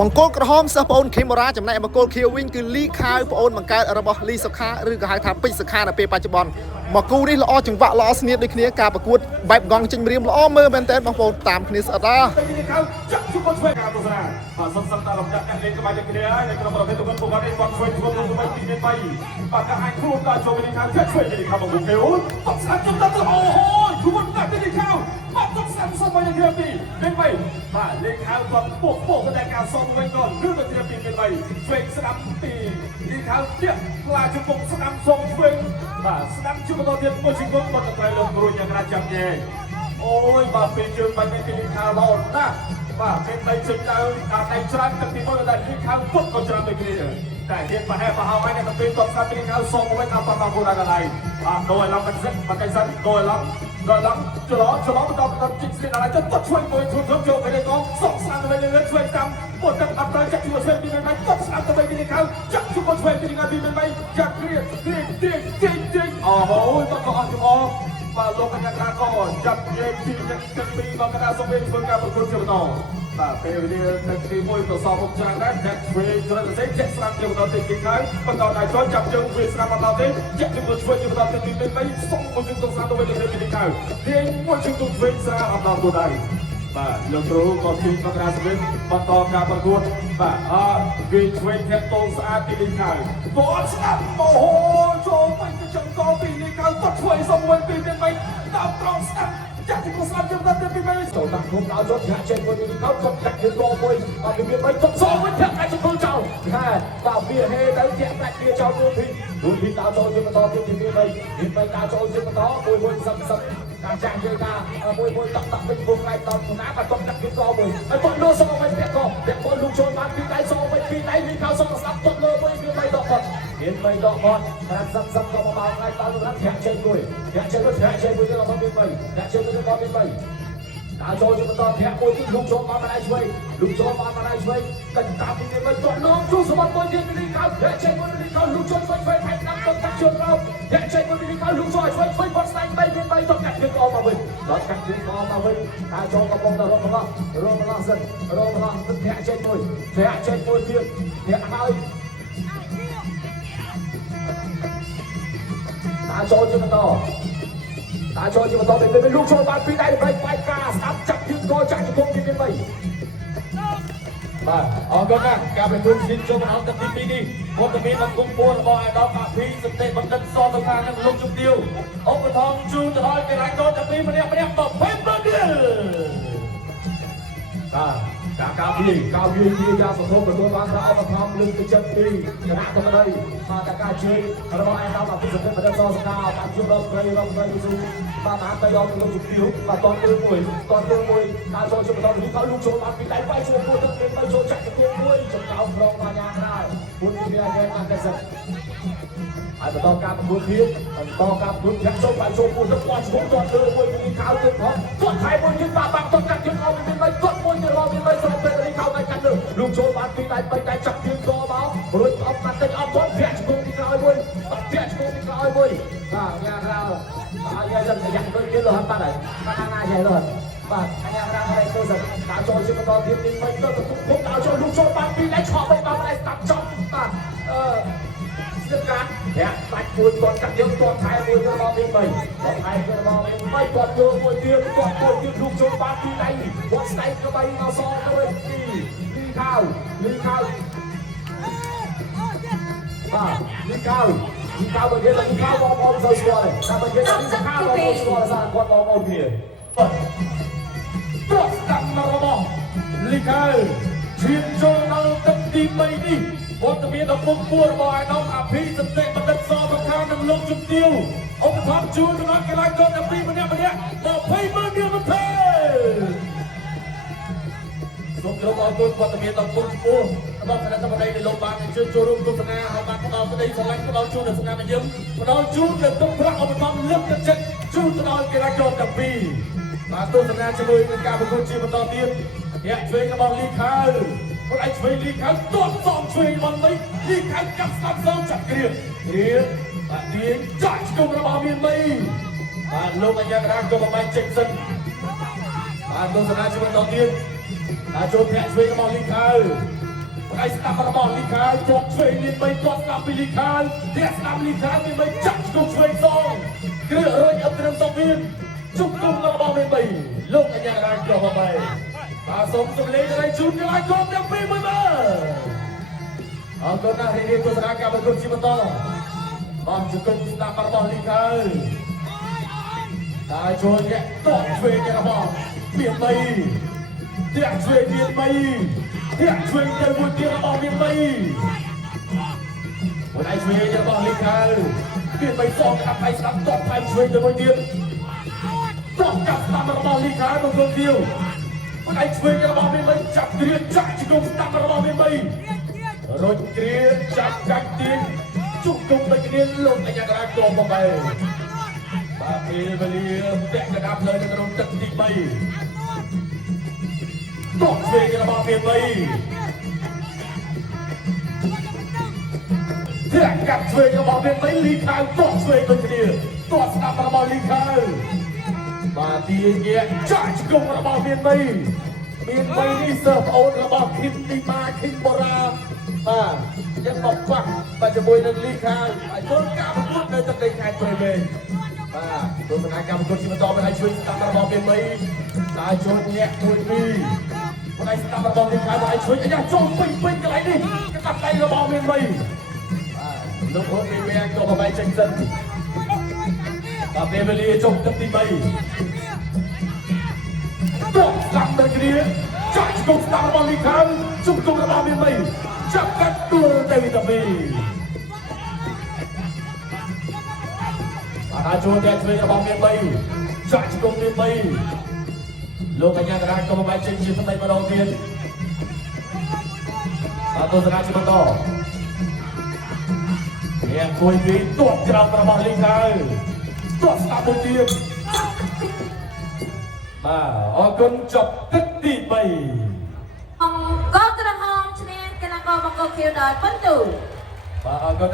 บางโกลกระหอมสะปนเคมราจำในบางโกลเคียววิ่งคือลีคายปนบางการระบบลีสคาหรือกระหายทาปิสคาในปีปัจจุบันมากูนี่ละอจังหวะละอสเนียด้วยគ្នាការប្រកួតបែបកងចិញ្ញរៀមល្អមើលមែនតើបងប្អូនតាមគ្នាស្អិតណាចាក់ជួបធ្វើការទស្សនាបាទសុំសិនតារំចាក់អ្នកលេងក្បាច់គ្នាហើយក្នុងប្រភេទរបស់ពួកគាត់នេះគាត់ធ្វើធ្វើទៅបីពីនេះបីបាទក៏អាចខ្លួនដល់ចូលពីខាងជួយពីខាងមកគេអូតស្អាតចំទៅអូខ្លួនដាក់ពីខាងមកតស្អាតសុំមកយ៉ាងនេះនេះបីបាទលេងខាងគាត់ពុកតែការសុំវិញគាត់ឬទៅជាពីនេះបីធ្វើស្ដាប់ពីនេះខាងទៀតខ្លាជពុកស្ដាប់សុំធ្វើបាទស្ដាប់ជួបបន្តទៀតមួយជីវិតមកទៅលោកគ្រូយ៉ាងណាចាំញ៉ែអូយបាទពេលជើងបាញ់ពីនេះខាងល្អណាស់បាទពេលបីជើងទៅការដៃច្រើនទឹកទីមួយដែលនេះខាងពុតក៏ច្រើនដូចគ្នាតែហេតុប្រហែលប្រហោហើយនៅពេលគាត់ស្ដាប់ពីខាងសុំវិញតាមតាមគោលដៅកន្លែងបាទដោយឡំមិនសិនបានកៃសិនដោយឡំច្រឡំបន្តជីកស្រីដល់ទៅគាត់ជួយមួយជួយចូលទៅដល់សងស្នាមទៅលើជួយតាមពុតទឹកអត់ទៅចាក់ជួយពីមិនមិនគាត់ស្នាមទៅពីខាងចាក់ជួយពីខាងពីមិនមិនចាក់គ្រៀងអូយតក៏អត់អស់បាទលោកកញ្ញាក្រាក៏ចាប់យើងពីពីមកកណ្ដាលសូមវិញធ្វើការប្រកួតជាបន្តបាទពេលវេលាទឹកទី1ក៏សោកមុខច្រើនដែរចាក់ឆ្វេងច្រើនទៅទេចាក់ស្រាប់ជាបន្តទី2ហើយបន្តដៃចូលចាប់ជើងវាស្រាប់បន្តទេចាក់ជើងឆ្វេងជាបន្តទី2វិញសុំមួយជើងទៅស្រាប់ទៅវិញទី2ហើយទាញមួយជើងទៅឆ្វេងស្រាប់បន្តទៅដៃបាទលោកគ្រូក៏ទីកណ្ដាលសូមវិញបន្តការប្រកួតបាទវាឆ្វេងធាក់តូនស្អាតទី2ហើយគាត់ស្ដាប់អូចូលទៅចង្កោពីនេះហើយគាត់ឆ្វេងសុំមួយពីនេះវិញដល់ត្រង់ស្ដាប់ចាក់ទីស្លាប់ជាបន្តទី2វិញចូលដាក់គុំដល់ជត់ចាក់ចេញមួយនេះគាត់ដាក់ទៀតរមួយបាទវាមិនទុកសងវិញធាក់អាចជង្គង់ចោលហើយបាទវាហេទៅធាក់ដាច់វាចោលមួយពីដល់ចូលជាបន្តទី2វិញមានការចូលជាបន្តមួយសឹកការចាក់យើងថាមួយតក់វិញពុកឯដល់ណាបាទគាត់ដាក់ទៀតរមួយហើយគាត់លោសងវិញពាក់គាត់លោកចូលបានពីដៃសងវិញពីដៃវាខោសងស្ដាប់គាត់លើមួយវាមិនដកគាត់មានមិនដកគាត់ប្រាំសឹកក៏មកដល់ហើយដល់រត់ធាក់ចេញមួយទៅដល់មកពី3ធាក់ចេញទៅដល់ពី3ដល់ចូលជាបន្តធាក់មួយទីលោកចូលបានដៃឆ្វេងតែតាមពីនេះមិនគាត់លោកជួយសម្បត្តិមួយទៀតពីកៅធាក់ចេញមួយពីកៅលោកចូលឆ្វេងថៃដាក់ទៅតាក់ជើងរោធាក់ចេញមួយពីកៅលោកចូលឆ្វេងគាត់ស្ដាយ3ទៅកាត់ជើងអស់មកវិញដល់កាត់ជើងអស់មកវិញដល់ចូលកំពុងតែរត់មកសិនទឹកធាក់ចេញមួយទៀតធាក់ហើយដល់ចូលជាបន្តពេលលោកចូលបានពីដៃបែកការស្ដាប់ចាប់ជើងក៏ចាក់ជង្គង់ទី3បាទអរគុណណាស់ការប្រគល់ชิ้นចូលមកដល់ទី2នេះវត្តមានបង្គំពួររបស់អាដាមអាភីសន្តិបណ្ឌិតសតខានិងលោកជំទាវឧបត្ថម្ភជូនទៅដល់កីឡាករទាំងពីរម្នាក់20ម៉ឺនបាទការវាយ៉ាងសន្ធោសទទួលបានការឧបត្ថម្ភលើកទឹកចិត្តពីគណៈកម្មការបាទការជួយរបស់អាដាមអាភីសន្តិបណ្ឌិតសតខាបានជួយដល់ប្រៃរបស់ប្រៃស៊ូបាទបានទៅដល់លោកជំទាវបាទតទៅមួយការចូលជំបន្តនេះក៏លោកចូលបានពីដៃបាយចូលពួកទឹកពេលទៅចូលចាក់ទៅមួយចំកោប្រងបញ្ញាក្រៅពុនវាគេបានតែសិនហើយបន្តការប្រកួតទៀតចាក់ចូលបាយចូលពួកទឹកគាត់ឈ្មោះគាត់លើមួយពីខោទៀតផងគាត់ថៃមួយទៀតបាក់គាត់កាត់ទៀតអស់ពីមិនគាត់មួយទៀតរកពីមិនស្រាប់ពេលនេះខោតែកាត់លើលោកចូលបានពីដៃ3ដៃចាក់ទៀតក៏មករួចអត់កាត់តិចអត់គាត់ធាក់ឈ្មោះពីក្រោយមួយបាទយ៉ាក្រៅហើយយ៉ាសិនយ៉ាងដូចទៀតលហបាត់ហើយបានណាយ៉ាលហបាទអញ្ញារាងហើយទៅសិនការចូលជាបន្តទៀតនេះមិនទៅពុកដល់ចូលលោកចូលបានពីដៃឆក់ទៅដល់ដៃស្ដាប់ចង់បាទស្ទើរការធាក់បាច់មួយគាត់កាត់យើងគាត់ថែមួយរបស់មាន3គាត់ថែរបស់មាន3គាត់យកមួយទៀតលោកចូលបានពីដៃគាត់ស្ដេចក្បៃមកសងទៅវិញលីខាវបាទលីខាវបើនិយាយលីខាវបងប្អូនសូវស្គាល់ទេតែបើនិយាយលីខាវបងប្អូនស្គាល់សារគាត់បងប្អូនគ្នាប្រកាសរបស់លីខាវឈានចូលដល់ទឹកទី3នេះវត្តមានដល់ពុកពួររបស់អាដាមអាភីសន្តិបណ្ឌិតសតខានិងលោកជំទាវឧបត្ថម្ភជូនដល់កីឡាករទាំងពីរម្នាក់20ម៉ឺនរៀលមកទេសូមគោរពអរគុណវត្តមានដល់ពុកពួររបស់គណៈកម្មការលោកបានអញ្ជើញចូលរួមទស្សនាហើយបានផ្ដល់ក្តីស្រឡាញ់ផ្ដល់ជូនដល់ស្នាមយើងផ្ដល់ជូនដល់ទុកប្រាក់ឧបត្ថម្ភលើកទឹកចិត្តជូនទៅដល់កីឡាករទាំងពីរបាទទស្សនាជាមួយនឹងការប្រកួតជាបន្តទៀតអ្នកឆ្វេងរបស់លីខាវគាត់ឯងឆ្វេងលីខាវទាត់សងឆ្វេងរបស់លីខាវកាប់ស្ដាប់សងចាក់គ្រៀងបាទទាញចាក់ជុំរបស់មានមីបាទលោកអញ្ញារាក៏បបាយចេញសិនបាទទស្សនាជាបន្តទៀតចូលធាក់ឆ្វេងរបស់លីខាវ ไอ้สตาร์บอลลีคาจบช่วยนิดไม่ตัวสตาร์บิลีคาเดียสตาร์บิลีคาไม่ไม่จับกุช่วยซองเกลือรอยอัพเดนสองวินจุกกุมกระบอกไม่ไปลูกอันยังไรกระบอกไปผสมสมเลอะไรชุดยังไงกองยังไม่มาเอาตัวหน้าให้เรียนตัวสนามการบังคับชีวิตต่อบอลจุกกุมสตาร์บอลลีคาได้ชนเนี่ยต้องช่วยกระบอกเปลี่ยนไปเดียช่วยเปลี่ยนไปเดียช่วยเดินวนเดียกระบอกเปลี่ยนไปวันไหนช่วยกระบอกลีคาเปลี่ยนไปสองกับไปสามต่อไปช่วยเดินวนเดียต้องกับสตาร์บอลลีคาตัวเดียววันไหนช่วยกระบอกเปลี่ยนไปจับเดียจับจุกกุมสตาร์บอลเปลี่ยนไปรถเดียจับจับเดียจุกกุมไปเดียลงในยางรางตัวลงไปบาเบลีแตะกระดับเลยในกระดมตัดตีไปต้องช่วยกระบอกเปลี่ยนไปเพื่อกับช่วยกระบอกเปลี่ยนไปลีคางต้องช่วยตัวเดียวตัวสตาร์กระบอกลีคางมาตีเงี้ยจ่ายกงกระบอกเปลี่ยนไปเปลี่ยนไปนี่เสิร์ฟเอากระบอกคิดตีมาคิดโบราณมายังบอกว่าปัจจุบันนั้นลีคางไอ้ต้นกาบพูดในตำแหน่งแข่งตัวเองตัวสนามการบังคับชีวิตต่อไปให้ช่วยสตาร์กระบอกเปลี่ยนไปตาชนเนี่ยคุยมีวันไหนสตาร์กระบอกเปลี่ยนไปให้ช่วยอย่าจมปิ้งกันไรนี่กระตับไรกระบอกเปลี่ยนไปลูกคนมีแมงตัวไปเช็คสันตาเบเบลีจมตัดตีไปต้องหลังเดินกันดีจ่ายจุกสตาร์บอลลีคันจุกกระบอกเปลี่ยนไปจับกันตัวเตวิตามีอาโจเดชเวย์กระบอกเปลี่ยนไปจ่ายจุกเปลี่ยนไปลูกอันยังกระไรก็มาไปเช็คชิปในมาโดนเทียนตัวสนามชิมโตเนี่ยคุยดีตัวกระบอกลีคันตัวสตาร์บอลเทียนมาออกกันจบตัดตีไปก็กระหองชนะกันแล้วก็บังคับเขียวได้ปั้นตู่ มาออกกัน